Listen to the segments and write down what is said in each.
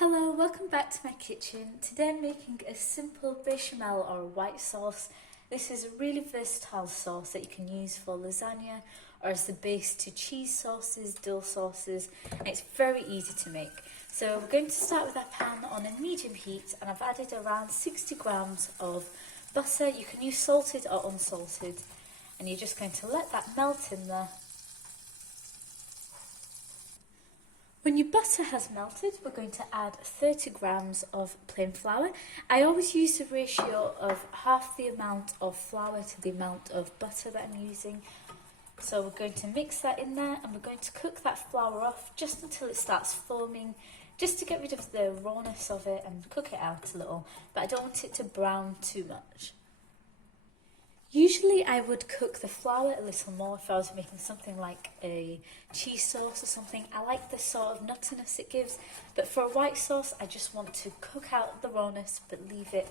Hello, welcome back to my kitchen. Today I'm making a simple bechamel or a white sauce. This is a really versatile sauce that you can use for lasagna or as the base to cheese sauces, dill sauces, and it's very easy to make. So we're going to start with our pan on a medium heat, and I've added around 60 grams of butter. You can use salted or unsalted, and you're just going to let that melt in there. When your butter has melted, we're going to add 30 grams of plain flour. I always use the ratio of half the amount of flour to the amount of butter that I'm using. So we're going to mix that in there, and we're going to cook that flour off just until it starts foaming, just to get rid of the rawness of it and cook it out a little, but I don't want it to brown too much. Usually I would cook the flour a little more if I was making something like a cheese sauce or something. I like the sort of nuttiness it gives, but for a white sauce I just want to cook out the rawness but leave it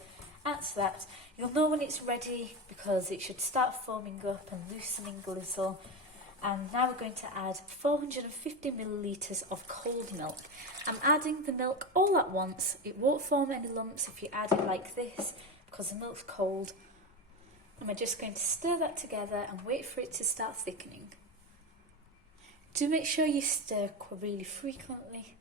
at that. You'll know when it's ready because it should start foaming up and loosening a little. And now we're going to add 450 millilitres of cold milk. I'm adding the milk all at once. It won't form any lumps if you add it like this because the milk's cold. And we're just going to stir that together and wait for it to start thickening. Do make sure you stir really frequently.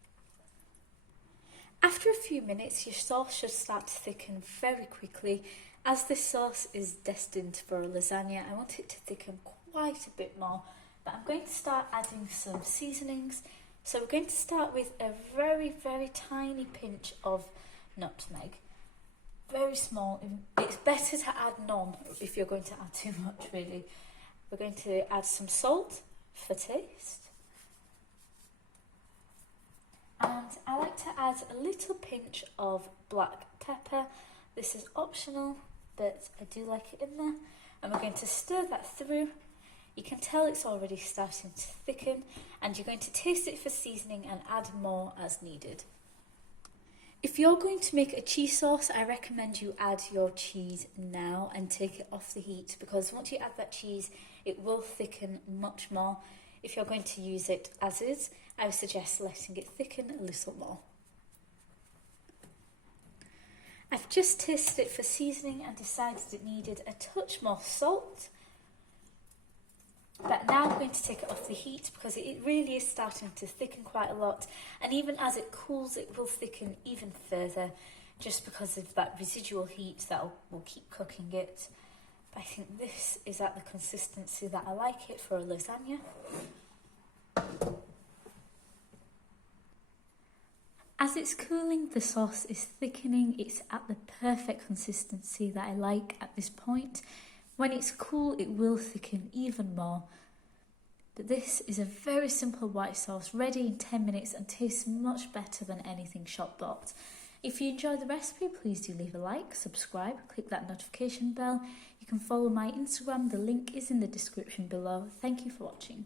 After a few minutes, your sauce should start to thicken very quickly. As this sauce is destined for a lasagna, I want it to thicken quite a bit more. But I'm going to start adding some seasonings. So we're going to start with a very, very tiny pinch of nutmeg. Very small. It's better to add none if you're going to add too much, really. We're going to add some salt for taste. And I like to add a little pinch of black pepper. This is optional, but I do like it in there. And we're going to stir that through. You can tell it's already starting to thicken, and you're going to taste it for seasoning and add more as needed. If you're going to make a cheese sauce, I recommend you add your cheese now and take it off the heat, because once you add that cheese, it will thicken much more. If you're going to use it as is, I would suggest letting it thicken a little more. I've just tasted it for seasoning and decided it needed a touch more salt. But now I'm going to take it off the heat because it really is starting to thicken quite a lot, and even as it cools it will thicken even further just because of that residual heat that will keep cooking it. But I think this is at the consistency that I like it for a lasagna. As it's cooling, the sauce is thickening. It's at the perfect consistency that I like at this point. When it's cool, it will thicken even more. But this is a very simple white sauce, ready in 10 minutes and tastes much better than anything shop bought. If you enjoyed the recipe, please do leave a like, subscribe, click that notification bell. You can follow my Instagram, the link is in the description below. Thank you for watching.